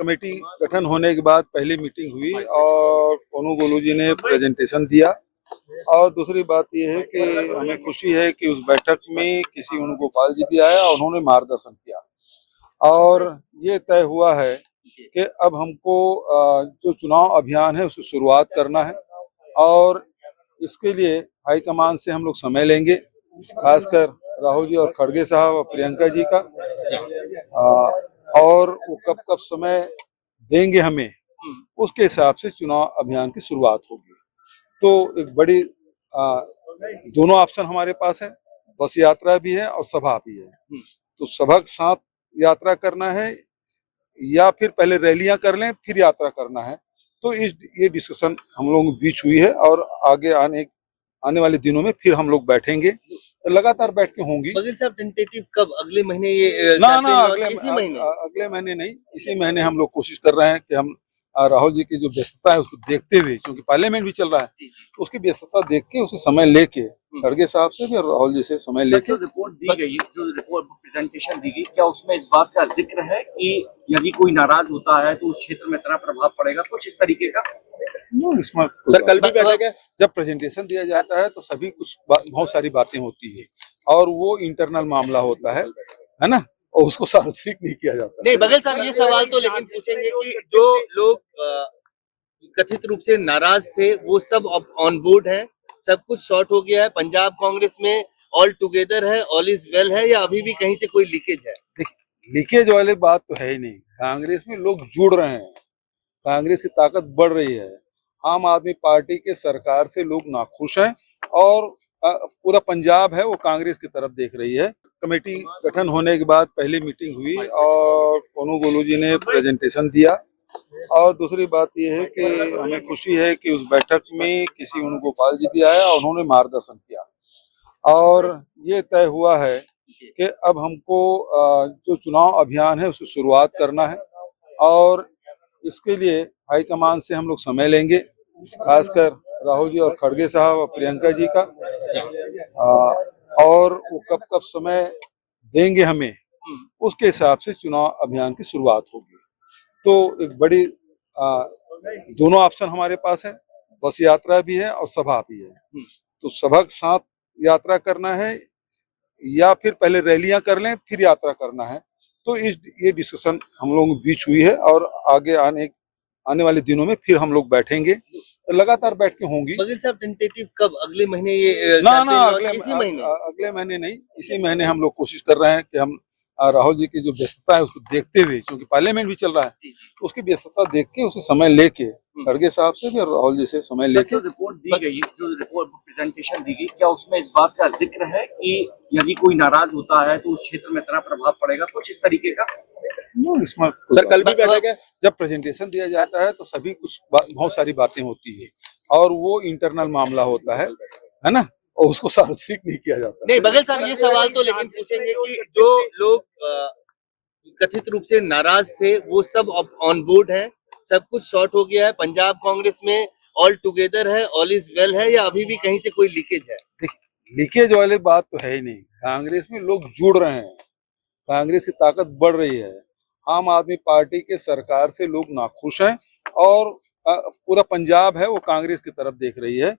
Committee गठन होने के बाद पहली मीटिंग हुई और पन्नू गोलू जी ने प्रेजेंटेशन दिया। और दूसरी बात यह है कि हमें खुशी है कि उस बैठक में किसी वेणुगोपाल जी भी आया और उन्होंने मार्गदर्शन किया और ये तय हुआ है कि अब हमको जो चुनाव अभियान है उसकी शुरुआत करना है और इसके लिए हाईकमान से हम लोग समय लेंगे, खासकर राहुल जी और खड़गे साहब और प्रियंका जी का। और वो कब कब समय देंगे हमें, उसके हिसाब से चुनाव अभियान की शुरुआत होगी। तो एक बड़ी दोनों ऑप्शन हमारे पास है, बस यात्रा भी है और सभा भी है। तो सभा के साथ यात्रा करना है या फिर पहले रैलियां कर लें फिर यात्रा करना है। तो ये डिस्कशन हम लोगों के बीच हुई है और आगे आने वाले दिनों में फिर हम लोग बैठेंगे, लगातार बैठ के होंगी। बघेल साहब टेंटेटिव कब, अगले महीने ये ना अगले महीने नहीं, इसी महीने हम लोग कोशिश कर रहे हैं कि हम राहुल जी की जो व्यस्तता है उसको देखते हुए, क्योंकि पार्लियामेंट भी चल रहा है, उसकी व्यस्तता देख के उसे समय लेके खड़गे साहब से भी और राहुल जी से समय लेके रिपोर्ट दी गई, जो रिपोर्ट प्रेजेंटेशन दी गई, क्या उसमें इस बात का जिक्र है कि यदि कोई नाराज होता है तो उस क्षेत्र में इतना प्रभाव पड़ेगा, कुछ इस तरीके का? इसमें सर कल भी बैठक है, जब प्रेजेंटेशन दिया जाता है तो सभी कुछ बहुत सारी बातें होती है और वो इंटरनल मामला होता है ना, और उसको सार्वजनिक नहीं किया जाता। नहीं बघेल साहब ये सवाल तो लेकिन पूछेंगे कि जो लोग कथित रूप से नाराज थे वो सब अब ऑन बोर्ड है, सब कुछ शॉर्ट हो गया है, पंजाब कांग्रेस में ऑल टुगेदर है, ऑल इज वेल है, या अभी भी कहीं से कोई लीकेज है? लीकेज वाली बात तो है ही नहीं, कांग्रेस में लोग जुड़ रहे हैं, कांग्रेस की ताकत बढ़ रही है। आम आदमी पार्टी के सरकार से लोग नाखुश हैं और पूरा पंजाब है वो कांग्रेस की तरफ देख रही है। कमेटी गठन होने के बाद पहली मीटिंग हुई और पन्नू गोलू जी ने प्रेजेंटेशन दिया। और दूसरी बात यह है कि हमें खुशी है कि उस बैठक में किसी वेणुगोपाल जी भी आया और उन्होंने मार्गदर्शन किया और ये तय हुआ है कि अब हमको जो चुनाव अभियान है उसकी शुरुआत करना है और इसके लिए हाईकमान से हम लोग समय लेंगे, खासकर राहुल जी और खड़गे साहब और प्रियंका जी का। और वो कब कब समय देंगे हमें, उसके हिसाब से चुनाव अभियान की शुरुआत होगी। तो एक बड़ी दोनों ऑप्शन हमारे पास है, बस यात्रा भी है और सभा भी है। तो सभा के साथ यात्रा करना है या फिर पहले रैलियां कर लें फिर यात्रा करना है। तो ये डिस्कशन हम लोगों के बीच हुई है और आगे आने वाले दिनों में फिर हम लोग बैठेंगे, लगातार बैठ के होंगी। बघेल साहब टेंटेटिव कब, अगले महीने ये अगले महीने नहीं, इसी महीने हम लोग कोशिश कर रहे हैं कि हम राहुल जी की जो व्यस्तता है उसको देखते हुए, क्योंकि पार्लियामेंट भी चल रहा है, उसकी व्यस्तता देख के उसे समय लेके खड़गे साहब से भी और राहुल जी से समय लेके। रिपोर्ट दी गई, जो रिपोर्ट प्रेजेंटेशन दी गई, क्या उसमें इस बात का जिक्र है कि यदि कोई नाराज होता है तो उस क्षेत्र में इतना प्रभाव पड़ेगा, कुछ इस तरीके का? इसमें सर कल भी बैठक है, जब प्रेजेंटेशन दिया जाता है तो सभी कुछ बहुत सारी बातें होती है और वो इंटरनल मामला होता है ना, और उसको सार्वजनिक नहीं किया जाता। नहीं बघेल साहब ये सवाल तो लेकिन पूछेंगे कि जो लोग कथित रूप से नाराज थे वो सब अब ऑन बोर्ड है, सब कुछ शॉर्ट हो गया है, पंजाब कांग्रेस में ऑल टुगेदर है, ऑल इज वेल है, या अभी भी कहीं से कोई लीकेज है? लीकेज वाली बात तो है ही नहीं, कांग्रेस में लोग जुड़ रहे हैं, कांग्रेस की ताकत बढ़ रही है। आम आदमी पार्टी के सरकार से लोग नाखुश हैं और पूरा पंजाब है वो कांग्रेस की तरफ देख रही है।